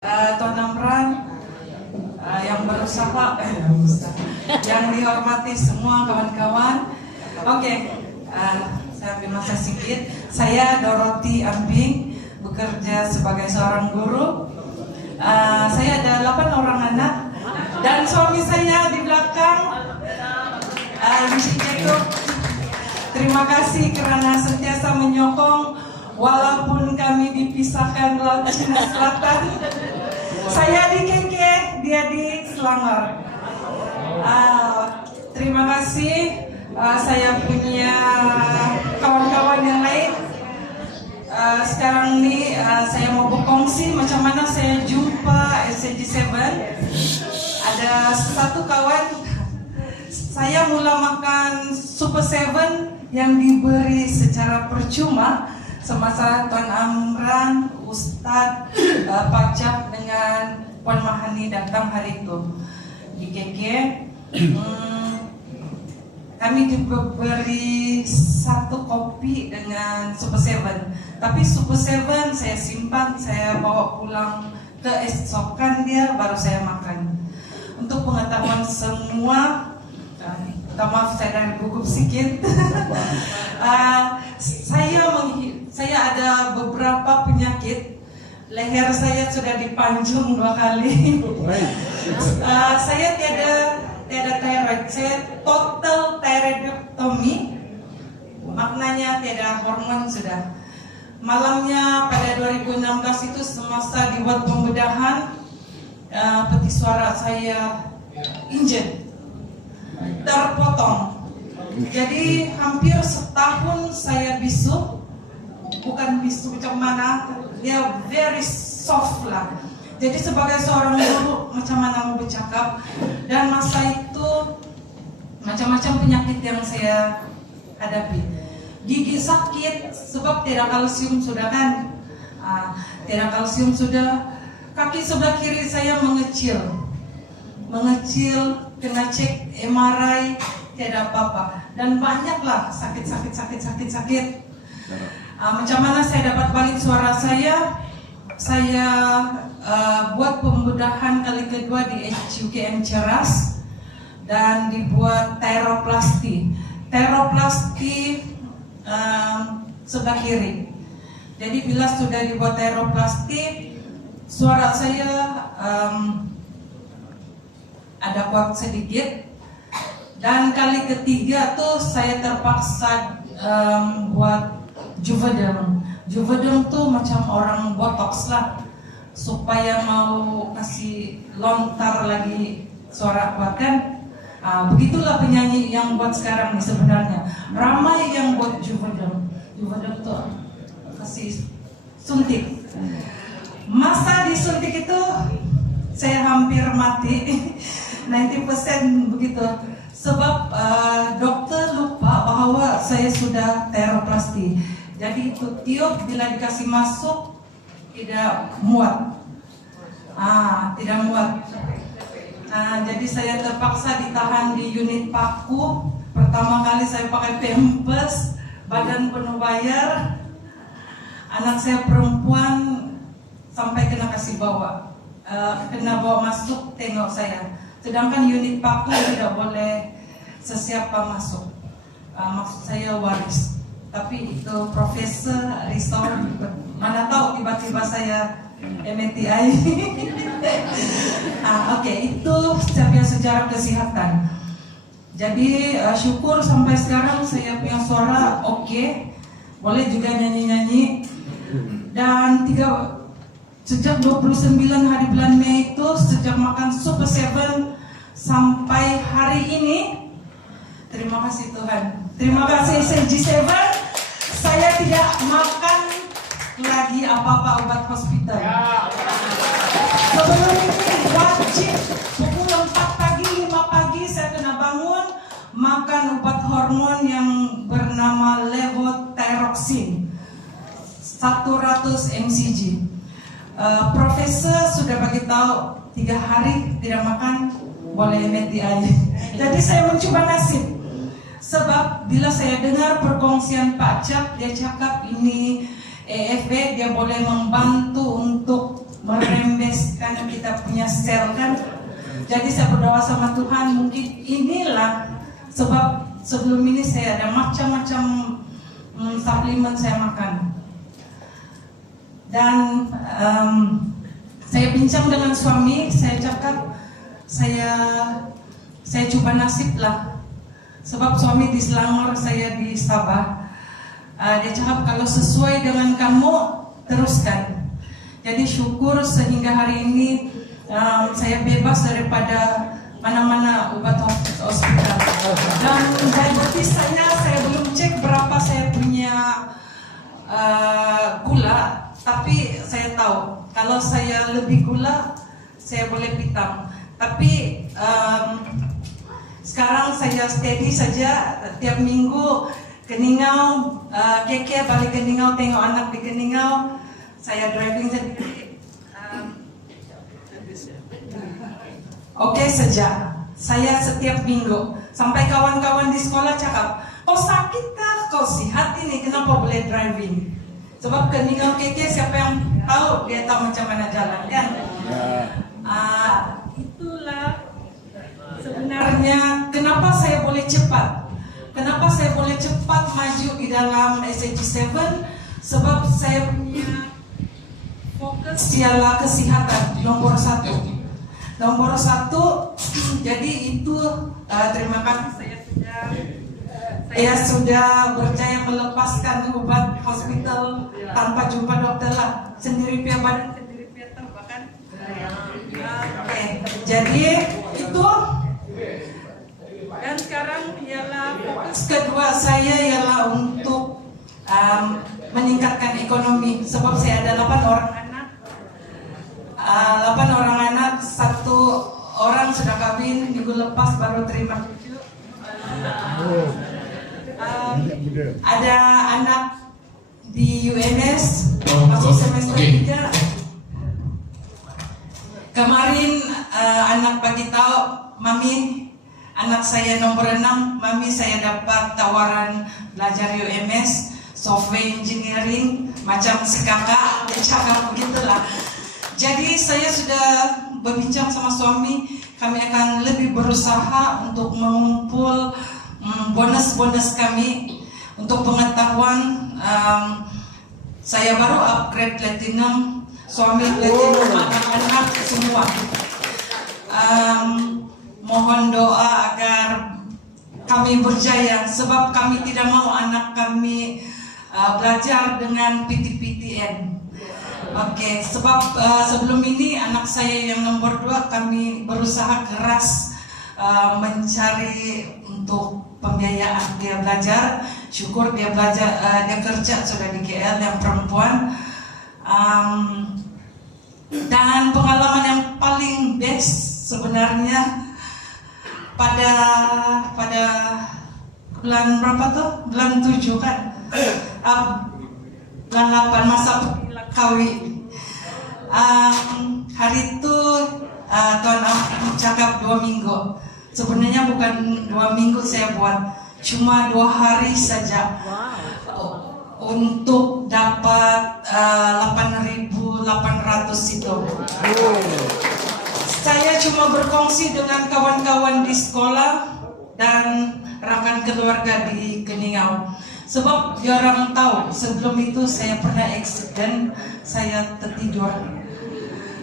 Tuan Amran, yang berusaha, yang dihormati semua kawan-kawan. Saya ambil masa sedikit. Saya Dorothy Ambing, bekerja sebagai seorang guru. Saya ada 8 orang anak dan suami saya di belakang, Encik Jacob. Terima kasih karena sentiasa menyokong walaupun kami dipisahkan Laut Cina Selatan. Saya di KK, dia di Selangor. Terima kasih. Saya punya kawan-kawan yang lain. Sekarang ini saya mau berkongsi macam mana saya jumpa SCG7. Ada satu kawan, saya mula makan Super 7 yang diberi secara percuma semasa Tuan Amran, Ustadz, Pak Cap dengan Puan Mahani datang hari itu di KK. Kami diberi 1 kopi dengan Super 7. Tapi Super 7 saya simpan, saya bawa pulang keesokan dia baru saya makan. Untuk pengetahuan semua, maaf saya dari gugup sedikit. Saya ada beberapa penyakit. Leher saya sudah dipanjung 2 kali. Saya tiada thyroid. Saya total thyroidectomy. Maknanya tiada hormon sudah. Malamnya pada 2016 itu semasa dibuat pembedahan, peti suara saya injured, terpotong. Jadi hampir setahun saya bisu. Bukan bisu macam mana, dia very soft lah. Jadi sebagai seorang guru macam mana mau bercakap. Dan masa itu macam-macam penyakit yang saya hadapi. Gigi sakit sebab tidak kalsium sudah kan. Tidak kalsium sudah. Kaki sebelah kiri saya mengecil, kena cek MRI, tidak apa-apa. Dan banyaklah sakit. Macam mana saya dapat balik suara saya? Saya buat pembedahan kali kedua di HUKM Ceras dan dibuat thyroplasty sebelah kiri. Jadi bila sudah dibuat thyroplasty, suara saya ada kuat sedikit. Dan kali ketiga tuh saya terpaksa buat Juvederm tuh macam orang botox lah, supaya mau kasih lontar lagi suara kuat kan. Begitulah penyanyi yang buat sekarang nih sebenarnya. Ramai yang buat Juvederm tuh kasih suntik. Masa disuntik itu saya hampir mati 90% begitu. Sebab dokter lupa bahwa saya sudah thyroplasty. Jadi itu tiup bila dikasih masuk tidak muat. Jadi saya terpaksa ditahan di unit paku. Pertama kali saya pakai pampers, badan penuh bayar. Anak saya perempuan sampai kena kasih bawa, kena bawa masuk tengok saya. Sedangkan unit paku tidak boleh sesiapa masuk. Maksud saya waris. Tapi itu Profesor Risau, mana tahu tiba-tiba saya MTI. Itu sejarah kesehatan. Jadi syukur sampai sekarang saya punya suara oke. Boleh juga nyanyi-nyanyi. Dan sejak 29 hari bulan Mei itu, sejak makan Super 7 sampai hari ini, terima kasih Tuhan. Terima kasih SCG7. Saya tidak makan lagi apa-apa obat hospital. Sebelum ini wajib pukul 4 pagi, 5 pagi saya kena bangun makan obat hormon yang bernama levothyroxine 100 mcg. Profesor sudah bagi tahu 3 hari tidak makan boleh MTI. Jadi saya mencoba nasib. Sebab bila saya dengar perkongsian Pak Cap, dia cakap ini EFB dia boleh membantu untuk merembeskan kita punya sel kan. Jadi saya berdoa sama Tuhan, mungkin inilah sebab sebelum ini saya ada macam-macam suplemen saya makan. Dan saya bincang dengan suami, saya cakap saya coba nasib lah. Sebab suami di Selangor, saya di Sabah. Dia cakap kalau sesuai dengan kamu teruskan. Jadi syukur sehingga hari ini saya bebas daripada mana-mana obat hospital. Dan diabetes saya belum cek berapa saya punya gula, tapi saya tahu kalau saya lebih gula saya boleh pitam. Tapi sekarang saya steady saja, tiap minggu ke Ningau, Keke balik ke Ningau, tengok anak di Ningau, saya driving sendiri. Oke saja, saya setiap minggu sampai kawan-kawan di sekolah cakap, kau sakit kah? Kau sihat ini, kenapa boleh driving? Sebab ke Ningau Keke siapa yang tahu, dia tahu macam mana jalan kan? Itulah sebenarnya kenapa saya boleh cepat. Kenapa saya boleh cepat maju di dalam SHG7? Sebab saya punya fokus ialah kesihatan nomor satu. Nomor satu, jadi itu terima kasih saya sudah berjaya melepaskan obat hospital tanpa jumpa dokter lah, sendiri pihak badan sendiri pihak bahkan. Jadi itu. Dan sekarang ialah fokus kedua saya ialah untuk meningkatkan ekonomi. Sebab saya ada 8 orang anak. 8 orang anak, 1 orang sudah kawin, minggu lepas baru terima cucu. Ada anak di UNS masuk semester 3. Kemarin anak bagi tahu, Mami, anak saya nomor 6, Mami saya dapat tawaran belajar UMS, software engineering, macam si kakak, dia cakap begitulah. Jadi saya sudah berbincang sama suami, kami akan lebih berusaha untuk mengumpul bonus-bonus kami. Untuk pengetahuan, saya baru upgrade platinum, suami platinum, anak-anak semua. Mohon doa agar kami berjaya, sebab kami tidak mau anak kami belajar dengan PT-PTN. Oke, sebab sebelum ini anak saya yang nomor 2 kami berusaha keras mencari untuk pembiayaan dia belajar. Syukur dia belajar, dia kerja sudah di KL yang perempuan. Dan pengalaman yang paling best sebenarnya pada bulan berapa tuh? Bulan 7 kan? Bulan 8 masa kawin. Hari itu Tuan Am cakap 2 minggu. Sebenarnya bukan 2 minggu saya buat, cuma 2 hari saja. Untuk dapat 8.800 itu. Saya cuma berkongsi dengan kawan-kawan di sekolah dan rakan keluarga di Keningau. Sebab dia orang tahu, sebelum itu saya pernah accident, saya tertidur.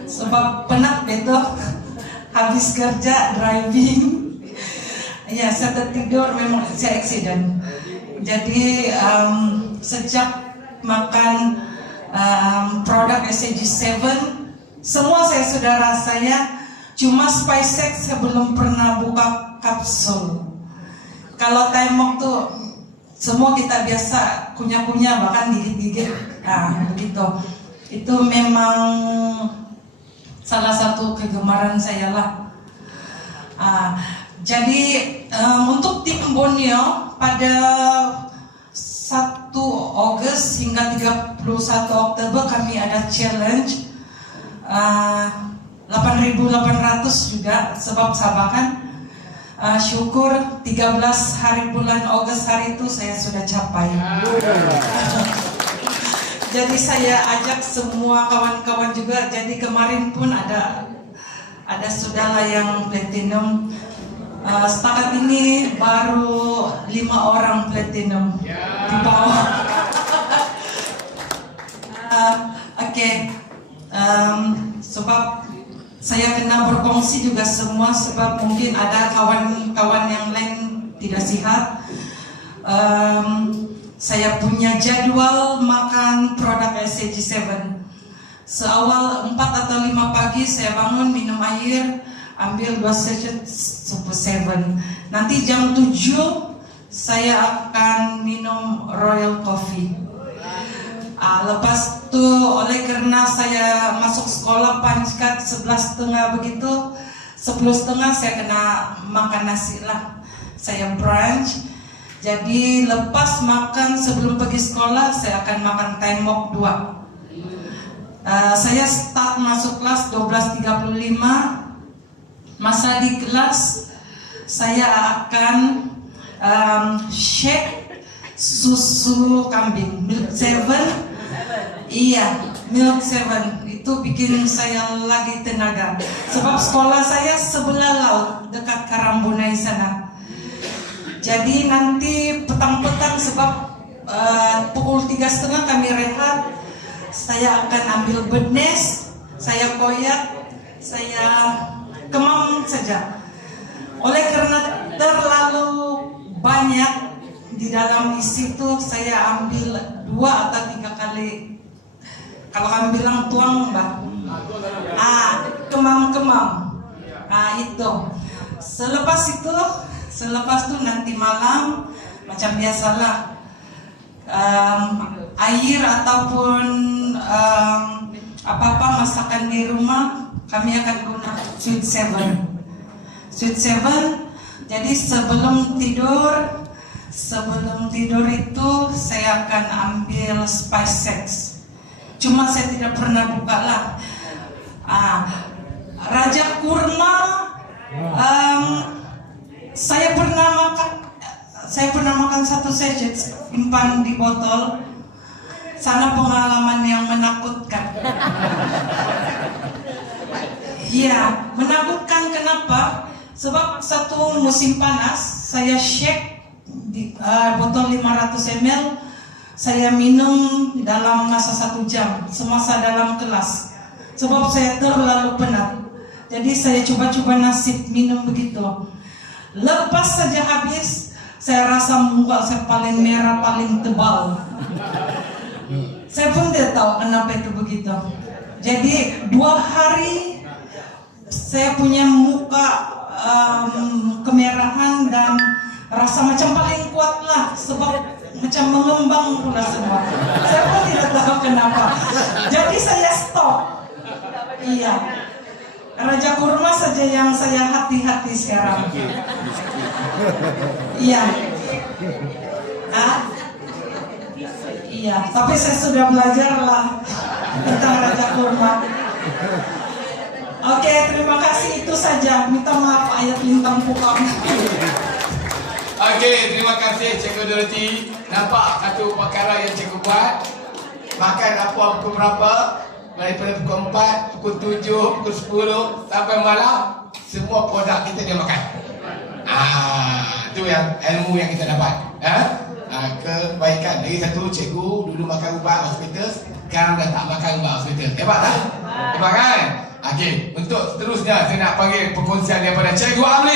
Sebab penat betul, habis kerja driving. Ya, saya tertidur, memang saya accident. Jadi sejak makan produk SHG7, semua saya sudah rasanya. Cuma SpiceX saya belum pernah buka kapsul. Kalau time waktu semua kita biasa kunyah-kunyah, bahkan gigit-gigit, begitu. Itu memang salah satu kegemaran saya lah. Jadi untuk tim Borneo pada 1 Ogos hingga 31 Oktober kami ada challenge 8.800 juga, sebab Sabah kan. Syukur 13 hari bulan Ogos hari itu saya sudah capai. Jadi saya ajak semua kawan-kawan juga. Jadi kemarin pun ada saudara yang platinum. Setakat ini baru 5 orang platinum di bawah. Oke. Sebab saya kena berkongsi juga semua, sebab mungkin ada kawan-kawan yang lain tidak sehat. Saya punya jadwal makan produk SCG7. Seawal 4 atau 5 pagi saya bangun, minum air, ambil 2 sachet Super 7. Nanti jam 7 saya akan minum Royal Coffee. Lepas itu oleh karena saya masuk sekolah panjkat 11.30 begitu, 10.30 saya kena makan nasi lah. Saya brunch. Jadi lepas makan sebelum pergi sekolah saya akan makan time walk 2. Saya start masuk kelas 12.35. Masa di kelas saya akan shake susu kambing, milk 7. Iya, milk 7 itu bikin saya lagi tenaga. Sebab sekolah saya sebelah laut dekat Karambunai sana. Jadi nanti petang-petang sebab pukul 3.30 kami rehat, saya akan ambil benes, saya koyak, saya kemam saja. Oleh karena terlalu banyak di dalam isi itu, saya ambil 2 atau 3 kali. Kalau kami bilang tuang, Mbak. Kemam-kemam. Itu. Selepas itu nanti malam macam biasalah, air ataupun apa-apa masakan di rumah kami akan guna Sweet 7. Sweet 7. Jadi sebelum tidur itu saya akan ambil spice sex. Cuma saya tidak pernah buka lah. Raja kurma, saya pernah makan 1 sachet, simpan di botol. Sana pengalaman yang menakutkan. Iya, menakutkan kenapa? Sebab satu musim panas saya shake di botol 500 ml. Saya minum dalam masa 1 jam semasa dalam kelas. Sebab saya terlalu penat. Jadi saya coba-coba nasib minum begitu. Lepas saja habis, saya rasa muka saya paling merah, paling tebal. Saya pun tidak tahu kenapa itu begitu. Jadi 2 hari saya punya muka kemerahan dan rasa macam paling kuat lah, sebab macam mengembang pula semua. Saya pun tidak tahu kenapa. Jadi saya stop. Iya. Raja kurma saja yang saya hati-hati sekarang. Iya. Iya, tapi saya sudah belajar lah tentang raja kurma. Oke, terima kasih, itu saja. Minta maaf ayat lintang pukam. Oke, terima kasih Cikgu Dorothy. Nampak satu perkara yang Cikgu buat. Makan apa pukul berapa? Daripada pukul 4, pukul 7, pukul 10 sampai malam, semua produk kita dia makan. Itu yang ilmu yang kita dapat. Kebaikan. Lagi satu, Cikgu dulu makan ubat hospital, sekarang dah tak makan ubat hospital. Hebat tak? Hebat kan? Okey, untuk seterusnya saya nak panggil perkongsian daripada Cikgu Amli.